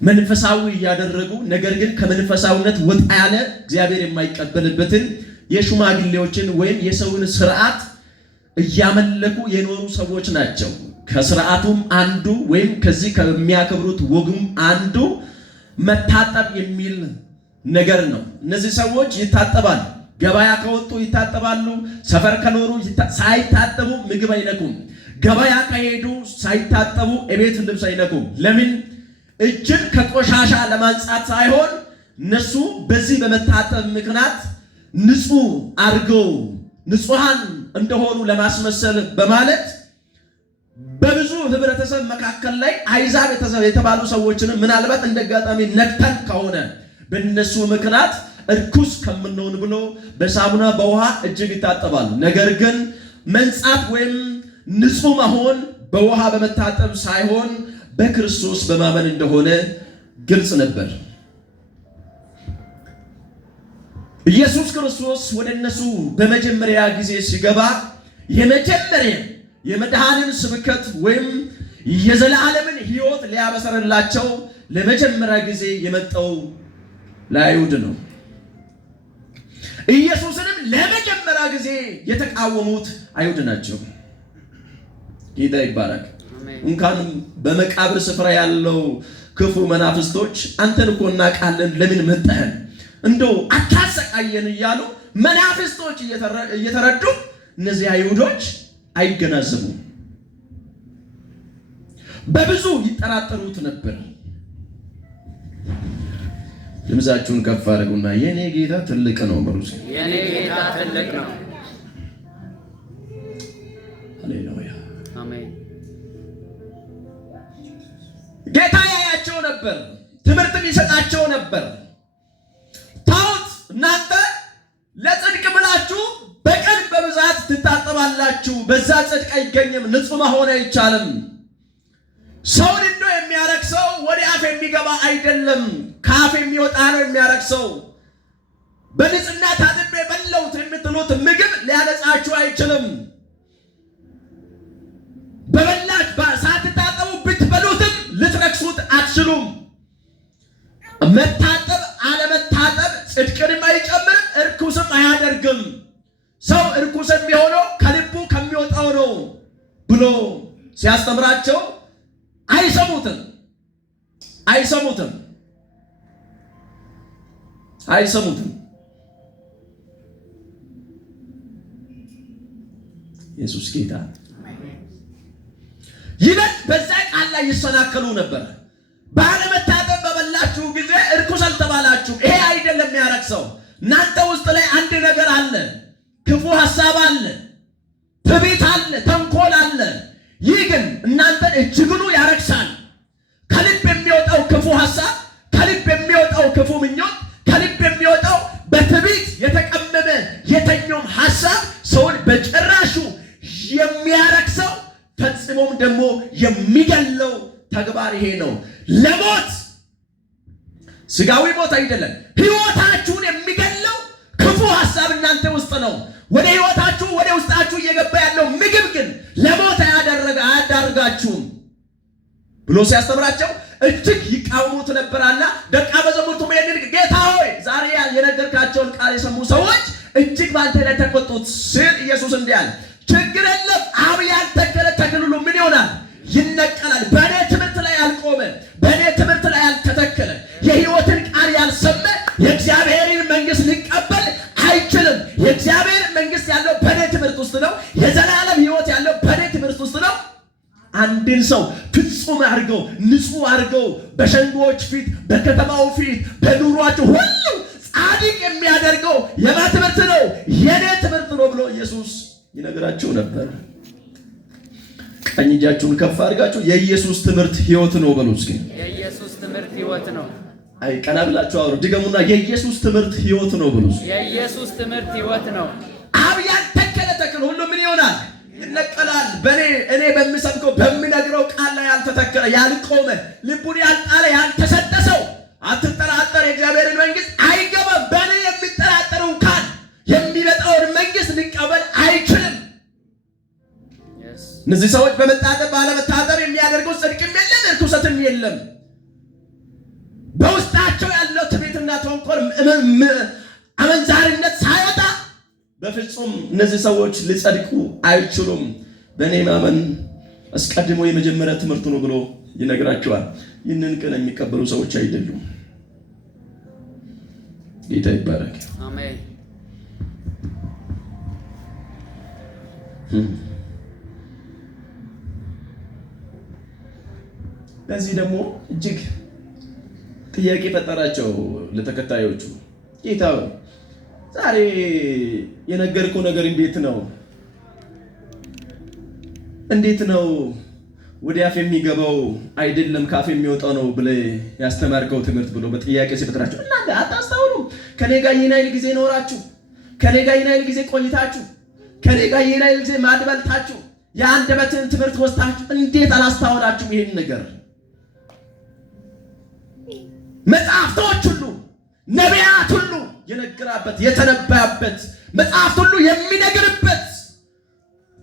መንፈሳዊ ያደረጉ ነገር ግን ከመንፈሳዊነት ወጣ ያለ እግዚአብሔር የማይቀበልበትን የሽማግሌዎችን ወይም የሰውን ሥርዓት እያመለኩ የኖሩ ሰዎች ናቸው። ከሥርዓቱም አንዱ ወይም ከዚህ ከሚያከብሩት ወግም አንዱ መታጠብ የሚል ነገር ነው። እነዚህ ሰዎች ይታጠባሉ። ገበያ ከወጡ ይታጠባሉ። ሰፈር ከኖሩ ሳይታጠቡ ምግብ አይነኩም። ገበያ ከሄዱ ሳይታጠቡ እቤት ልብስ አይነኩም። ለምን? እጅን ከቆሻሻ ለማንጻት ሳይሆን እነሱ በዚህ በመታጠብ ምክንያት ንጹህ አድርገው ንጹሃን እንደሆኑ ለማስመሰል በማለት በብዙ ህብረተሰብ መካከል ላይ አይዛብ የተባሉ ሰዎችን ምናልባት እንደጋጣሚ ነክተን ከሆነ በእነሱ ምክንያት እርኩስ ከምንሆን ብሎ በሳሙና በውሃ እጅግ ይታጠባሉ። ነገር ግን መንጻት ወይም ንጹህ መሆን በውሃ በመታጠብ ሳይሆን በክርስቶስ በማመን እንደሆነ ግልጽ ነበር። ኢየሱስ ክርስቶስ ወደ እነሱ በመጀመሪያ ጊዜ ሲገባ የመጀመሪያ የመድኃኒትን ስብከት ወይም የዘላለምን ሕይወት ሊያበሰርላቸው ለመጀመሪያ ጊዜ የመጣው ለአይሁድ ነው። ኢየሱስንም ለመጀመሪያ ጊዜ የተቃወሙት አይሁድ ናቸው። ጌታ ይባረክ። እንኳን በመቃብር ስፍራ ያለው ክፉ መናፍስቶች አንተን እኮ እናውቃለን ለምን መጣህን እንደው አታሰቃየን እያሉ መናፍስቶች እየተረዱ እነዚህ አይሁዶች አይገናዘቡም። በብዙ ይጠራጠሩት ነበር። ድምፃችሁን ከፍ አድርጉና የኔ ጌታ ትልቅ ነው በሉ። የኔ ጌታ ትልቅ ነው። ሃሌሉያ አሜን። ጌታ ያያቸው ነበር፣ ትምህርትም ይሰጣቸው ነበር። ታውት እናንተ ለጽድቅ ብላችሁ በቀን በብዛት ትታጠባላችሁ፣ በዛ ጽድቅ አይገኝም፣ ንጹህ መሆን አይቻልም። ሰውን እንደው የሚያረክሰው ወደ አፍ የሚገባ አይደለም፣ ከአፍ የሚወጣ ነው የሚያረክሰው። በንጽህና ታጥቤ በላሁት የምትሉት ምግብ ሊያነጻችሁ አይችልም። በበላች ሳትታጠቡ ብትበሉትም ልትረክሱት አትችሉም። መታጠብ አለመታጠብ ጽድቅንም አይጨምርም፣ እርኩስም አያደርግም። ሰው እርኩስ የሚሆነው ከልቡ ከሚወጣው ነው ብሎ ሲያስተምራቸው አይሰሙትም። ኢየሱስ ጌታ ይበልጥ በዛ ቃል ላይ ይሰናከሉ ነበር። ባለመታጠብ በበላችሁ ጊዜ እርኩስ አልተባላችሁ። ይሄ አይደለም የሚያረክሰው። እናንተ ውስጥ ላይ አንድ ነገር አለ፣ ክፉ ሐሳብ አለ፣ ትዕቢት አለ፣ ተንኮል አለ። ይህ ግን እናንተን እጅግኑ ያረክሳል። ከልብ የሚወጣው ክፉ ሐሳብ፣ ከልብ የሚወጣው ክፉ ምኞት፣ ከልብ የሚወጣው በትዕቢት የተቀመመ የተኛውም ሐሳብ ሰውን በጭራሹ የሚያረክሰው ፈጽሞም ደግሞ የሚገለው ተግባር ይሄ ነው። ለሞት ስጋዊ ሞት አይደለም፣ ሕይወታችሁን የሚገለው ክፉ ሐሳብ እናንተ ውስጥ ነው። ወደ ሕይወታችሁ ወደ ውስጣችሁ እየገባ ያለው ምግብ ግን ለሞት አያዳርጋችሁም ብሎ ሲያስተምራቸው እጅግ ይቃወሙት ነበርና ደቀ መዛሙርቱ ይሄንን ጌታ ሆይ ዛሬ የነገርካቸውን ቃል የሰሙ ሰዎች እጅግ ባንተ ላይ ተቆጡት ሲል ኢየሱስ እንዲህ አለ፣ ችግር የለም አብ ያልተከለ ተክል ሁሉ ምን ይሆናል? ይነቀላል። በእኔ ትምህርት ላይ ያልቆመ፣ በእኔ ትምህርት ላይ ያልተተከለ፣ የሕይወትን ቃል ያልሰመ የእግዚአብሔርን መንግሥት ሊቀበል አይችልም። የእግዚአብሔር መንግሥት ያለው በእኔ ትምህርት ውስጥ ነው። የዘላለም ሕይወት ያለው በእኔ ትምህርት ውስጥ ነው። አንድን ሰው ፍጹም አድርገው ንጹህ አድርገው በሸንጎዎች ፊት፣ በከተማው ፊት፣ በኑሯቸው ሁሉ ጻድቅ የሚያደርገው የማ ትምህርት ነው? የኔ ትምህርት ነው ብሎ ኢየሱስ ይነግራቸው ነበር። ቀኝ እጃችሁን ከፍ አድርጋችሁ የኢየሱስ ትምህርት ሕይወት ነው በሉ እስኪ። የኢየሱስ ትምህርት ሕይወት ነው። አይ ቀና ብላችሁ አውሩ። ድገሙና የኢየሱስ ትምህርት ሕይወት ነው በሉ። የኢየሱስ ትምህርት ሕይወት ነው። አብ ያልተከለ ተክል ሁሉ ምን ይሆናል? ይነቀላል። እኔ በምሰብከው በሚነግረው ቃል ላይ ያልተተከለ ያልቆመ ልቡን ያልጣለ ያልተሰጠ ሰው አትጠራጠር፣ የእግዚአብሔርን መንግሥት አይገባም። በእኔ የሚጠራጠረው ካል የሚመጣውን መንግሥት ሊቀበል አይችልም። እነዚህ ሰዎች በመታጠብ ባለመታጠብ የሚያደርጉት ጽድቅም የለም እርኩሰትም የለም። በውስጣቸው ያለው ትዕቢትና ተንኮል አመንዛሪነት ሳይወጣ በፍጹም እነዚህ ሰዎች ሊጸድቁ አይችሉም። በእኔ ማመን አስቀድሞ የመጀመሪያ ትምህርቱ ነው ብሎ ይነግራቸዋል። ይህንን ቀን የሚቀበሉ ሰዎች አይደሉም። ጌታ ይባረክ። አሜን። በዚህ ደግሞ እጅግ ጥያቄ ፈጠራቸው ለተከታዮቹ። ጌታ ዛሬ የነገርከው ነገር እንዴት ነው ወደ አፍ የሚገባው አይደለም ካፍ የሚወጣው ነው ብለህ ያስተማርከው ትምህርት ብሎ በጥያቄ ሲፈጥራቸው፣ እናንተ አታስተውሉም? ከኔ ጋር ይህን ያህል ጊዜ ኖራችሁ፣ ከኔ ጋር ይህን ያህል ጊዜ ቆይታችሁ፣ ከኔ ጋር ይህን ያህል ጊዜ ማድበልታችሁ፣ የአንደበትን ትምህርት ወስዳችሁ እንዴት አላስተዋላችሁም? ይህን ነገር መጽሐፍቶች ሁሉ ነቢያት ሁሉ የነገራበት የተነበያበት መጽሐፍት ሁሉ የሚነግርበት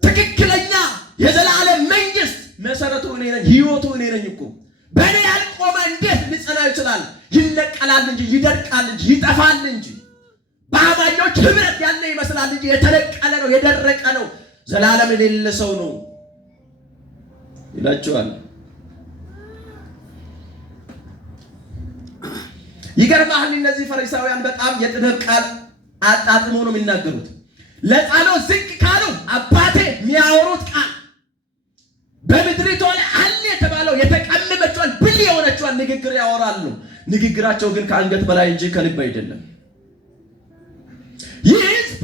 ትክክለኛ የዘላለም መንግስት መሰረቱ እኔ ነኝ፣ ህይወቱ እኔ ነኝ እኮ። በእኔ ያልቆመ እንዴት ሊጸና ይችላል? ይነቀላል እንጂ ይደርቃል እንጂ ይጠፋል እንጂ። በአማኞች ህብረት ያለ ይመስላል እንጂ የተነቀለ ነው፣ የደረቀ ነው፣ ዘላለም የሌለ ሰው ነው ይላቸዋል። ይገርማል። እነዚህ ፈሪሳውያን በጣም የጥበብ ቃል አጣጥሞ ነው የሚናገሩት። ለጸሎት ዝቅ ካሉ አባቴ የሚያወሩት ቃል በምድሪቷ ላይ አለ የተባለው የተቀመመችዋን ብል የሆነችዋን ንግግር ያወራሉ። ንግግራቸው ግን ከአንገት በላይ እንጂ ከልብ አይደለም። ይህ ህዝብ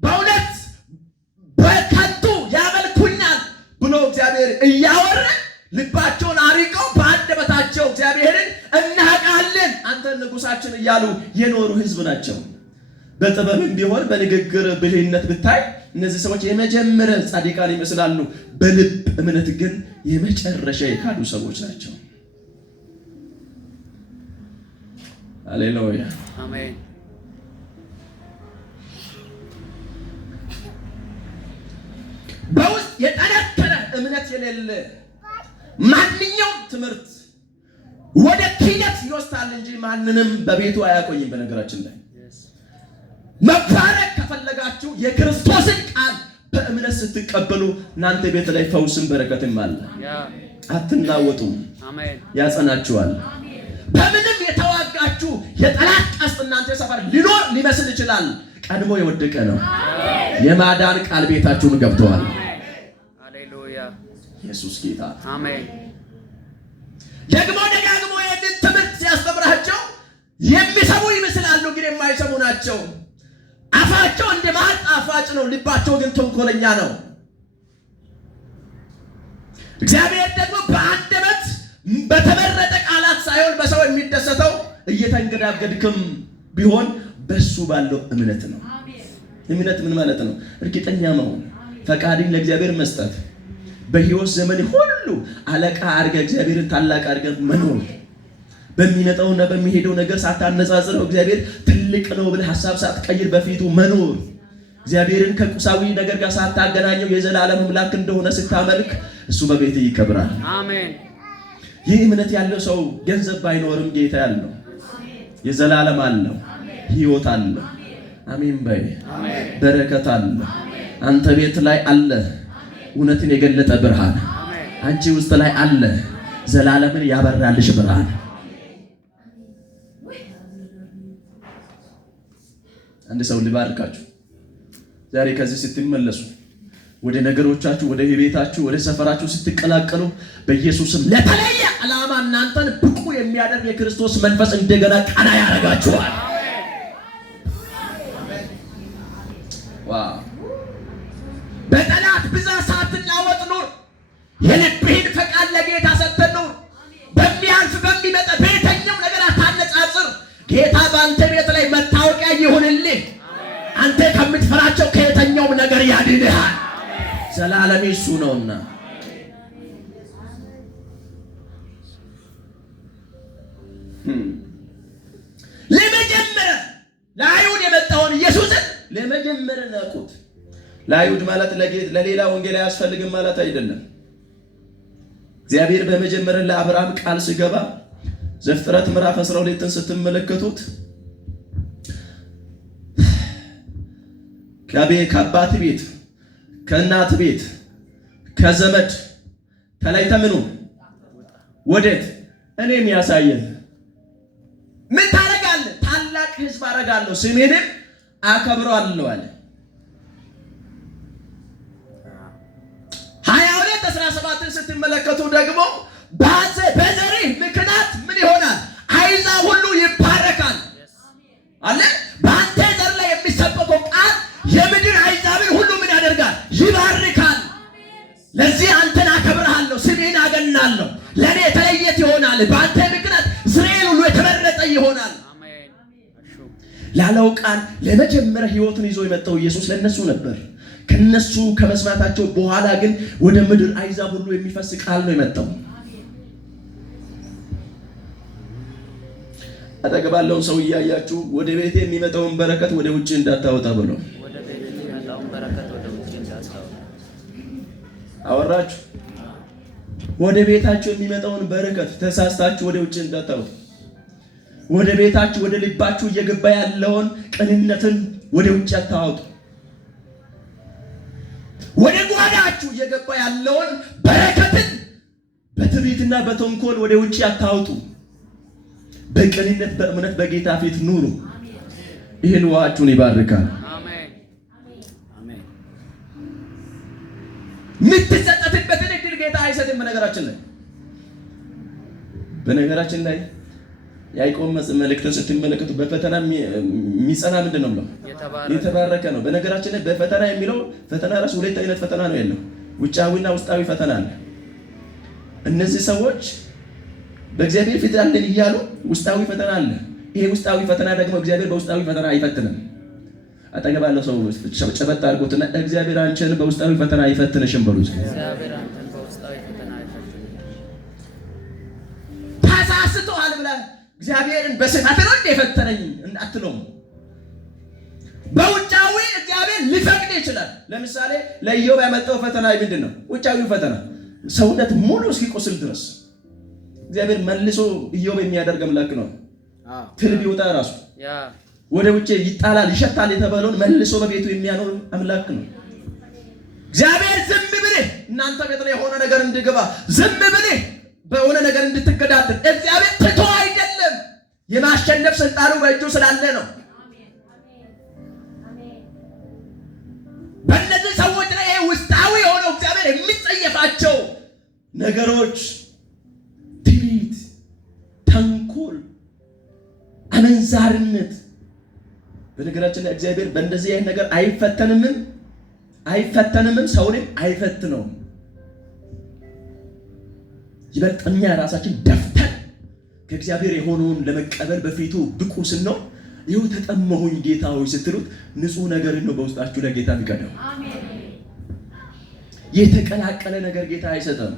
በእውነት በከንቱ ያመልኩኛል ብሎ እግዚአብሔር እያወረ ልባቸውን አሪቀው በአንደበታቸው እግዚአብሔርን እናውቃለን አንተን ንጉሳችን እያሉ የኖሩ ህዝብ ናቸው። በጥበብም ቢሆን በንግግር ብልህነት ብታይ እነዚህ ሰዎች የመጀመሪያ ጻድቃን ይመስላሉ። በልብ እምነት ግን የመጨረሻ የካዱ ሰዎች ናቸው። ሃሌሉያ አሜን። በውስጥ የጠነከረ እምነት የሌለ ማንኛውም ትምህርት ወደ ክህደት ይወስዳል እንጂ ማንንም በቤቱ አያቆይም። በነገራችን ላይ መባረክ ከፈለጋችሁ የክርስቶስን ቃል በእምነት ስትቀበሉ እናንተ ቤት ላይ ፈውስን በረከትም አለ። አትናወጡም። አሜን። ያጸናችኋል። በምንም የተዋጋችሁ የጠላት ቀስት እናንተ ሰፈር ሊኖር ሊመስል ይችላል። ቀድሞ የወደቀ ነው። የማዳን ቃል ቤታችሁን ገብተዋል። ሃሌሉያ ኢየሱስ ጌታ። አሜን። ደግሞ ደጋግሞ ይህንን ትምህርት ሲያስተምራቸው የሚሰሙ ይመስላሉ፣ ግን የማይሰሙ ናቸው። አፋቸው እንደ ማር ጣፋጭ ነው፣ ልባቸው ግን ተንኮለኛ ነው። እግዚአብሔር ደግሞ በአንደበት በተመረጠ ቃላት ሳይሆን በሰው የሚደሰተው እየተንገዳገድክም ቢሆን በሱ ባለው እምነት ነው። እምነት ምን ማለት ነው? እርግጠኛ መሆን፣ ፈቃድን ለእግዚአብሔር መስጠት፣ በሕይወት ዘመን ሁሉ አለቃ አድርገህ እግዚአብሔርን ታላቅ አድርገህ መኖር፣ በሚመጣውና በሚሄደው ነገር ሳታነጻጽረው እግዚአብሔር ትልቅ ነው ብለህ ሐሳብ ሳትቀይር በፊቱ መኖር፣ እግዚአብሔርን ከቁሳዊ ነገር ጋር ሳታገናኘው የዘላለም አምላክ እንደሆነ ስታመልክ እሱ በቤት ይከብራል። አሜን። ይህ እምነት ያለው ሰው ገንዘብ ባይኖርም ጌታ ያለው የዘላለም አለው፣ ሕይወት አለው። አሜን በይ። በረከት አለ። አንተ ቤት ላይ አለ። እውነትን የገለጠ ብርሃን አንቺ ውስጥ ላይ አለ። ዘላለምን ያበራልሽ ብርሃን። አንድ ሰው ሊባርካችሁ ዛሬ ከዚህ ስትመለሱ ወደ ነገሮቻችሁ፣ ወደ ቤታችሁ፣ ወደ ሰፈራችሁ ስትቀላቀሉ በኢየሱስም ለተለየ ዓላማ እናንተን ብቁ የሚያደርግ የክርስቶስ መንፈስ እንደገና ቀና ያደርጋችኋል። ዋው! በጠላት ብዛት ሳትናወጥ ኑር። የልብህን ፈቃድ ለጌታ ሰጥተህ ኑር። በሚያልፍ በሚመጣ በየትኛው ነገር አታነጻጽር። ጌታ በአንተ ቤት ላይ መታወቂያ ይሁንልህ። አንተ ከምትፈራቸው ከየትኛውም ነገር ያድንሃል። ዘላለም እሱ ነውና ለመጀመሪያ ለአይሁድ የመጣውን ኢየሱስን ለመጀመሪያ ናቁት። ለአይሁድ ማለት ለሌላ ወንጌል አያስፈልግም ማለት አይደለም። እግዚአብሔር በመጀመሪያ ለአብርሃም ቃል ሲገባ ዘፍጥረት ምዕራፍ 12ን ስትመለከቱት ከአባት ቤት ከእናት ቤት ከዘመድ ተለይተ ምኑ ወዴት እኔም ያሳየን ምን ታረጋለህ? ታላቅ ሕዝብ አረጋለሁ ስሜንም አከብረዋለሁ አለ። 22:17ን ስትመለከቱ ደግሞ በዘሪ ምክንያት ምን ይሆናል? አሕዛብ ሁሉ ይባረካል አለ። በአንተ ዘር ላይ የሚሰበከው ቃል የምድር አሕዛብን ሁሉ ምን ያደርጋል? ይባርካል። ለዚህ አንተን አከብርሃለሁ፣ ስሜን አገናለሁ፣ ለእኔ የተለየት ይሆናል። በአንተ ምክንያት እስራኤል ሁሉ የተመረጠ ይሆናል ላለው ቃል ለመጀመሪያ ሕይወትን ይዞ የመጣው ኢየሱስ ለነሱ ነበር። ከነሱ ከመስማታቸው በኋላ ግን ወደ ምድር አሕዛብ ሁሉ የሚፈስ ቃል ነው የመጣው። አጠገባለውን ሰው እያያችሁ ወደ ቤቴ የሚመጣውን በረከት ወደ ውጭ እንዳታወጣ ብሎ አወራችሁ። ወደ ቤታችሁ የሚመጣውን በረከት ተሳስታችሁ ወደ ውጭ እንዳታወጡ። ወደ ቤታችሁ ወደ ልባችሁ እየገባ ያለውን ቅንነትን ወደ ውጭ አታወጡ። ወደ ጓዳችሁ እየገባ ያለውን በረከትን በትዕቢትና በተንኮል ወደ ውጭ አታወጡ። በቅንነት በእምነት በጌታ ፊት ኑሩ። ይህን ውሃችሁን ይባርካል። የምትጸጸትበትን እድል ጌታ አይሰጥም። በነገራችን ላይ ያዕቆብ መልእክትን ስትመለከቱ በፈተና የሚጸና ምንድን ነው ብለው የተባረከ ነው። በነገራችን ላይ በፈተና የሚለው ፈተና ራሱ ሁለት አይነት ፈተና ነው ያለው፣ ውጫዊና ውስጣዊ ፈተና አለ። እነዚህ ሰዎች በእግዚአብሔር ፊት ያለን እያሉ ውስጣዊ ፈተና አለ። ይሄ ውስጣዊ ፈተና ደግሞ እግዚአብሔር በውስጣዊ ፈተና አይፈትንም። አጠገባለው ሰው ጨበጥ አድርጎትና እግዚአብሔር አንቺን በውስጣዊ ፈተና አይፈትንሽም በሉት። እግዚአብሔር አንተን በውስጣዊ ፈተና አይፈትንም። ተሳስተዋል ብለህ እግዚአብሔርን በስህተት ነው የፈተነኝ እንዳትለው። በውጫዊ እግዚአብሔር ሊፈቅድ ይችላል። ለምሳሌ ለኢዮብ ያመጣው ፈተና ምንድን ነው? ውጫዊ ፈተና ሰውነት ሙሉ እስኪቆስል ድረስ እግዚአብሔር መልሶ ኢዮብ የሚያደርግ አምላክ ነው። ትል ቢወጣ ራሱ ወደ ውጭ ይጣላል ይሸታል የተባለውን መልሶ በቤቱ የሚያኖር አምላክ ነው። እግዚአብሔር ዝም ብለህ እናንተ ቤት ላይ የሆነ ነገር እንዲገባ ዝም ብለህ በሆነ ነገር እንድትገዳደር እግዚአብሔር ትቶ አይደለም። የማሸነፍ ስልጣኑ በእጁ ስላለ ነው። በእነዚህ ሰዎች ላይ ውስጣዊ የሆነው እግዚአብሔር የሚጸየፋቸው ነገሮች ትዕቢት፣ ተንኮል፣ አመንዛርነት። በነገራችን ላይ እግዚአብሔር በእንደዚህ አይነት ነገር አይፈተንምም፣ ሰውንም አይፈትነውም። ይበልጥ እኛ ራሳችን ደፍተን ከእግዚአብሔር የሆነውን ለመቀበል በፊቱ ብቁ ስንሆን ይኸው ተጠማሁኝ ጌታ ሆይ ስትሉት ንጹህ ነገር ነው በውስጣችሁ ለጌታ የሚቀደው። የተቀላቀለ ነገር ጌታ አይሰጠም።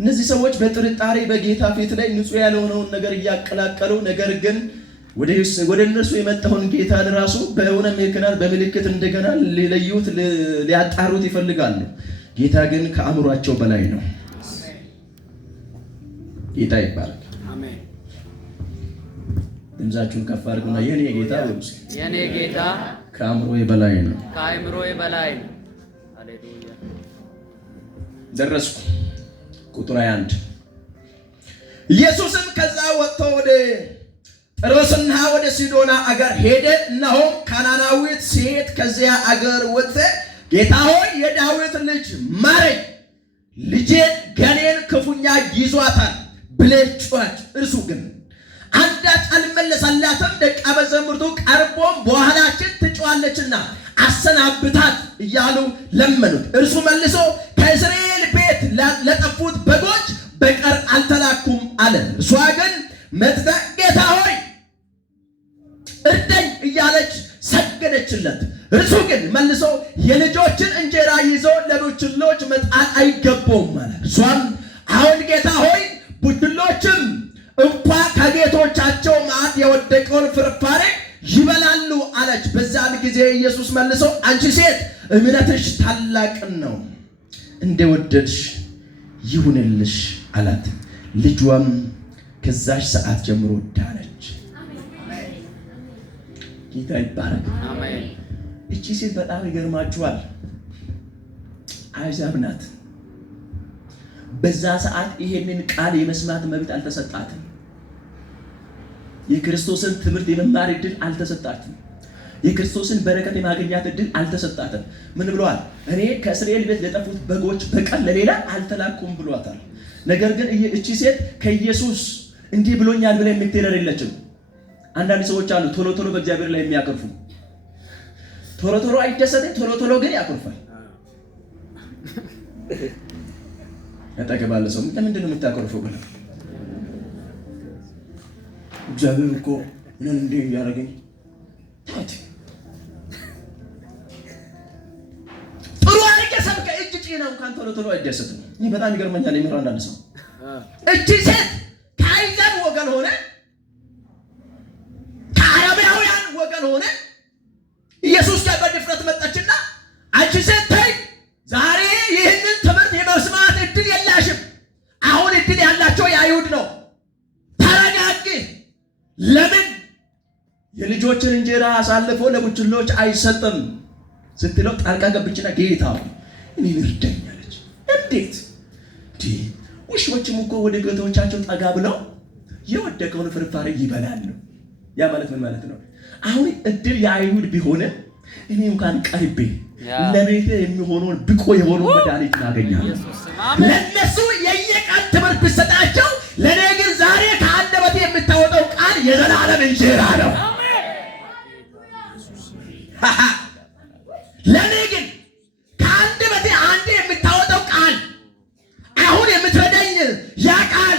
እነዚህ ሰዎች በጥርጣሬ በጌታ ፊት ላይ ንጹህ ያልሆነውን ነገር እያቀላቀሉ ነገር ግን ወደ እነርሱ የመጣውን ጌታን ራሱ በሆነ ምክንያት በምልክት እንደገና ሊለዩት ሊያጣሩት ይፈልጋሉ። ጌታ ግን ከአእምሯቸው በላይ ነው። ጌታ ይባረክ። አሜን። ድምፃችሁን ከፍ አድርጉና የኔ ጌታ ወይስ የኔ ጌታ ከአእምሮዬ በላይ ነው። ከአእምሮዬ በላይ ነው። ሃሌሉያ። ደረስኩ። ቁጥር 21 ኢየሱስም ከዛ ወጥቶ ወደ ጢሮስና ወደ ሲዶና አገር ሄደ። እነሆ ካናናዊት ሴት ከዚያ አገር ወጥታ ጌታ ሆይ የዳዊት ልጅ ማረኝ፣ ልጄን ገኔን ክፉኛ ይዟታል ብለሽ ጮኸች። እርሱ ግን አንዳች አልመለሰላትም። ደቀ መዛሙርቱ ቀርቦም በኋላችን ትጮኻለችና አሰናብታት እያሉ ለመኑት። እርሱ መልሶ ከእስራኤል ቤት ለጠፉት በጎች በቀር አልተላኩም አለ። እሷ ግን መጥታ ጌታ ሆይ እርዳኝ እያለች ሰገደችለት። እርሱ ግን መልሶ የልጆችን እንጀራ ይዞ ለቡችሎች መጣል አይገባውም አለ። እሷም አሁን ጌታ ሆይ ቡችሎችም እንኳ ከጌቶቻቸው ማዕድ የወደቀውን ፍርፋሬ ይበላሉ አለች። በዛን ጊዜ ኢየሱስ መልሶ አንቺ ሴት እምነትሽ ታላቅ ነው፣ እንደወደድሽ ይሁንልሽ አላት። ልጇም ከዛች ሰዓት ጀምሮ ዳነች። ጌታ ይባረክ። አሜን። እቺ ሴት በጣም ይገርማችኋል፣ አሕዛብ ናት። በዛ ሰዓት ይሄንን ቃል የመስማት መብት አልተሰጣትም። የክርስቶስን ትምህርት የመማር ዕድል አልተሰጣትም። የክርስቶስን በረከት የማግኘት ዕድል አልተሰጣትም። ምን ብለዋል? እኔ ከእስራኤል ቤት ለጠፉት በጎች በቀር ለሌላ አልተላኩም ብሏታል። ነገር ግን እቺ ሴት ከኢየሱስ እንዲህ ብሎኛል ብለ የምትሄድ የለችም። አንዳንድ ሰዎች አሉ ቶሎ ቶሎ በእግዚአብሔር ላይ የሚያቀርፉ። ቶሎ ቶሎ አይደሰትም፣ ቶሎ ቶሎ ግን ያቆርፋል። ያጠገባለ ሰው ለምንድን ነው የምታቆርፈው ብለው እግዚአብሔር እኮ ምን እንዴ ያደረገኝ ታዲያ ጥሩ አይደሰም። ከእጅ ጤናው ካን ቶሎ ቶሎ አይደሰትም። እኔ በጣም ይገርመኛል። የሚራ አንዳንድ ሰው እቺ ሴት ከአሕዛብ ወገን ሆነ ከአረማውያን ወገን ሆነ ኢየሱስ ጋር በድፍረት መጣችና አንቺ ሴት ተይ፣ ዛሬ ይህንን ትምህርት የመስማት ዕድል የላሽም። አሁን ዕድል ያላቸው የአይሁድ ነው። ተረጋጊ። ለምን የልጆችን እንጀራ አሳልፎ ለቡችሎች አይሰጥም ስትለው ጣልቃ ገብችና ጌታ እኔን እርዳኝ አለች። እንዴት ውሾችም እኮ ወደ ጌቶቻቸው ጠጋ ብለው የወደቀውን ፍርፋሪ ይበላሉ። ያ ማለት ምን ማለት ነው? አሁን ዕድል የአይሁድ ቢሆንም እኔ እንኳን ቀርቤ ለቤቴ የሚሆነውን ብቆ የሆነውን መድኃኒት እናገኛለን። ለነሱ የየቀን ትምህርት ቢሰጣቸው፣ ለእኔ ግን ዛሬ ከአንደበቴ የምታወጣው ቃል የዘላለም እንጀራ ነው። ለእኔ ግን ከአንደበቴ አንዴ የምታወጣው ቃል፣ አሁን የምትረዳኝ ያ ቃል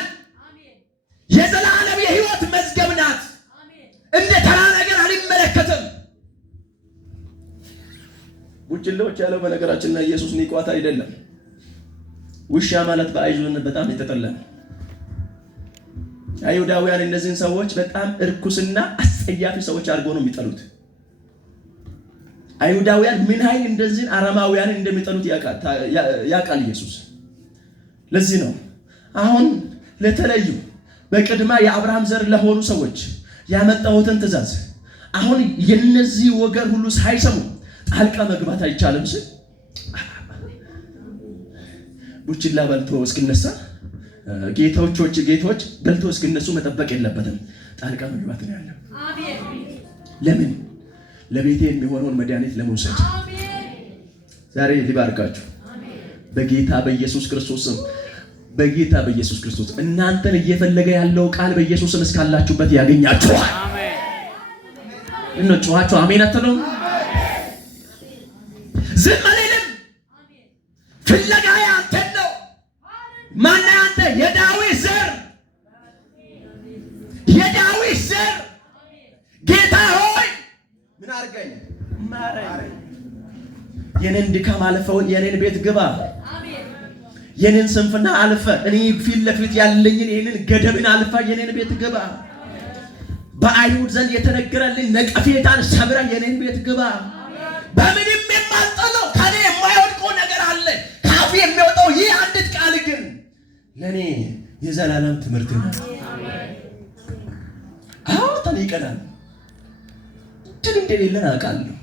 የዘላለም የሕይወት መዝገብ ናት። እንደ ተራ ነገር አልመለከትም። ቡችሎች ያለው በነገራችን ላይ ኢየሱስ ንቋት አይደለም። ውሻ ማለት በአይሁድ በጣም የተጠላ ነው። አይሁዳውያን እነዚህን ሰዎች በጣም እርኩስና አስጸያፊ ሰዎች አድርገው ነው የሚጠሉት። አይሁዳውያን ምን ኃይል እንደዚህን አረማውያን እንደሚጠሉት ያውቃል ኢየሱስ። ለዚህ ነው አሁን ለተለዩ በቅድማ የአብርሃም ዘር ለሆኑ ሰዎች ያመጣሁትን ትእዛዝ አሁን የነዚህ ወገን ሁሉ ሳይሰሙ ጣልቃ መግባት አይቻልም ሲል ቡችላ በልቶ እስኪነሳ ጌቶች በልቶ እስኪነሱ መጠበቅ የለበትም። ጣልቃ መግባት ነው ያለው። ለምን? ለቤቴ የሚሆነውን መድኃኒት ለመውሰድ። ዛሬ ሊባርካችሁ በጌታ በኢየሱስ ክርስቶስ ስም፣ በጌታ በኢየሱስ ክርስቶስ እናንተን እየፈለገ ያለው ቃል በኢየሱስ ስም እስካላችሁበት ያገኛችኋል። ጮኻችሁ አሜን አትሉም? ዝም አልልም። ፍለጋዬ አንተን ነው። ማነህ አንተ? የዳዊት ዘር፣ የዳዊት ዘር። ጌታ ሆይ ምን አድርገኝ? ማረኝ። የኔን ድካም አልፈው የኔን ቤት ግባ። የኔን ስንፍና አልፈ እኔ ፊት ለፊት ያለኝን ይሄንን ገደብን አልፈ የኔን ቤት ግባ። በአይሁድ ዘንድ የተነገረልኝ ነቀፌታን ሰብረ የኔን ቤት ግባ። በምንም የማልጠለው ከኔ የማይወድቀው ነገር አለ። ካፌ የሚወጣው ይህ አንዲት ቃል ግን ለኔ የዘላለም ትምህርት ነው። አሁን ይቀናል ድል እንደሌለን አውቃለሁ።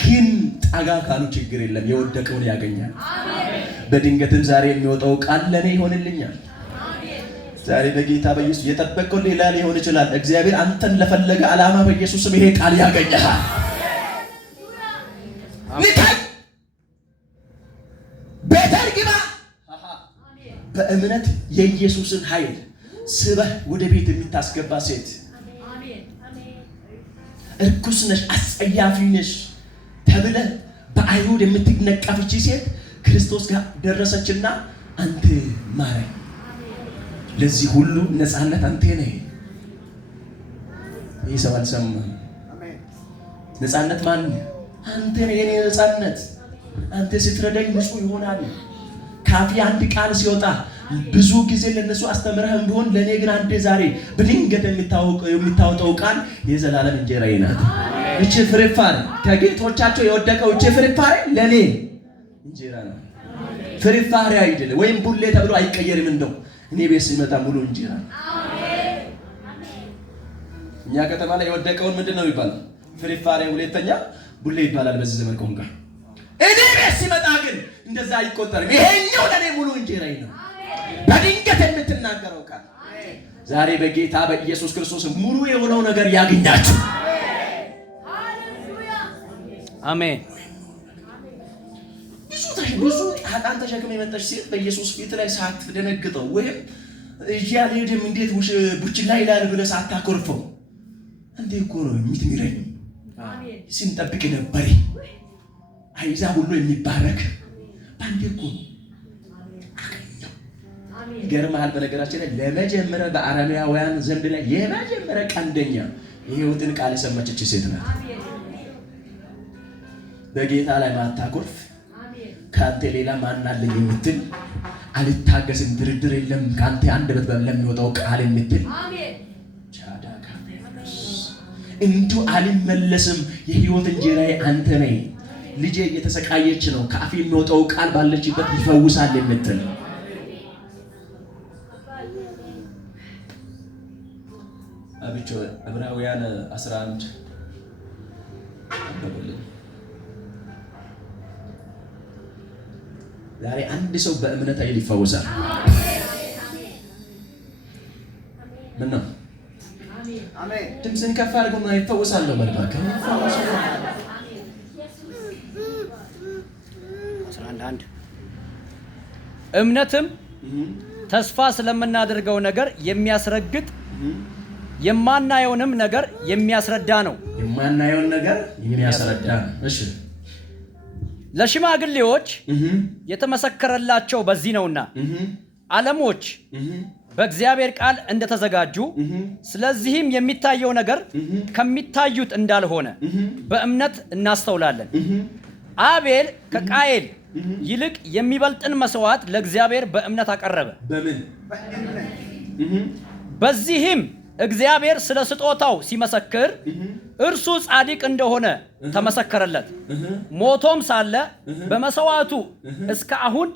ግን ጠጋ ካሉ ችግር የለም፣ የወደቀውን ያገኛል። በድንገትም ዛሬ የሚወጣው ቃል ለኔ ይሆንልኛል። ዛሬ በጌታ በኢየሱስ የጠበቀው ሌላ ሊሆን ይችላል። እግዚአብሔር አንተን ለፈለገ ዓላማ በኢየሱስም ይሄ ቃል ያገኛል። ንካይ ቤተል ግባ። በእምነት የኢየሱስን ኃይል ስበህ ወደ ቤት የምታስገባ ሴት፣ እርኩስ ነሽ፣ አስጸያፊ ነሽ ተብለህ በአይሁድ የምትነቀፍቺ ሴት ክርስቶስ ጋር ደረሰችና አንተ ማረኝ፣ ለዚህ ሁሉ ነፃነት አንተ ነህ። ይህ ሰው አልሰማም። ነፃነት ማን? አንተ ነህ የኔ ነፃነት። አንተ ስትረዳኝ ንጹህ ይሆናል። ካፊ አንድ ቃል ሲወጣ ብዙ ጊዜ ለነሱ አስተምረህም ቢሆን ለኔ ግን አንተ ዛሬ በድንገት የምታወጣው ቃል የዘላለም እንጀራዬ ናት። እቺ ፍርፋሪ ከጌቶቻቸው የወደቀው እቺ ፍርፋሪ ለኔ እንጀራ ነው። ፍርፋሪ አይደለም ወይም ቡሌ ተብሎ አይቀየርም። እንደው እኔ ቤት ሲመጣ ሙሉ እንጀራ። እኛ ከተማ ላይ የወደቀውን ምንድን ነው ይባላል? ፍሪፋሬ ሁለተኛ ቡሌ ይባላል በዚህ ዘመን ቆንጋ። እኔ ቤት ሲመጣ ግን እንደዛ አይቆጠርም። ይሄኛው ለኔ ሙሉ እንጀራዬ ነው። በድንገት የምትናገረው ቃል ዛሬ በጌታ በኢየሱስ ክርስቶስ ሙሉ የሆነው ነገር ያገኛችሁ። አሜን። ብዙ ጣጣን ተሸክመ የመጣች ሴት በኢየሱስ ፊት ላይ ሳትደነግጠው ወይም እያልሄድም እንዴት ቡችላ ይላል ብለህ ሳታኮርፈው እንዴ እኮ ነው የምትምረኝ ስንጠብቅ ነበር። አይዛብ ሁሉ የሚባረክ ባንዴ እኮ ነው አገኘው። ይገርምሃል። በነገራችን ላይ ለመጀመሪያ በአረማውያን ዘንድ ላይ የመጀመሪያ ቀንደኛ የሕይወትን ቃል የሰማች ሴት ናት። በጌታ ላይ ማታኮርፍ ካንተ ሌላ ማን አለኝ የምትል አልታገስም፣ ድርድር የለም ካንተ አንደበት ለሚወጣው ቃል የምትል እንዱ አልመለስም፣ የሕይወት እንጀራዬ አንተ ነህ፣ ልጄ እየተሰቃየች ነው፣ ከአፌ የሚወጣው ቃል ባለችበት ይፈውሳል የምትል አብቾ ዕብራውያን 11 አንብብልን። ዛሬ አንድ ሰው በእምነት ኃይል ይፈወሳል። ምን ነው? አሜን። ድምፅን ከፍ አድርገውና ይፈወሳል ነው መልባከ 11 እምነትም ተስፋ ስለምናደርገው ነገር የሚያስረግጥ የማናየውንም ነገር የሚያስረዳ ነው። የማናየውን ነገር የሚያስረዳ ነው። እሺ ለሽማግሌዎች የተመሰከረላቸው በዚህ ነውና ዓለሞች በእግዚአብሔር ቃል እንደተዘጋጁ ስለዚህም የሚታየው ነገር ከሚታዩት እንዳልሆነ በእምነት እናስተውላለን። አቤል ከቃየል ይልቅ የሚበልጥን መስዋዕት ለእግዚአብሔር በእምነት አቀረበ። በምን? በዚህም እግዚአብሔር ስለ ስጦታው ሲመሰክር እርሱ ጻድቅ እንደሆነ ተመሰከረለት። ሞቶም ሳለ በመስዋዕቱ እስከ አሁን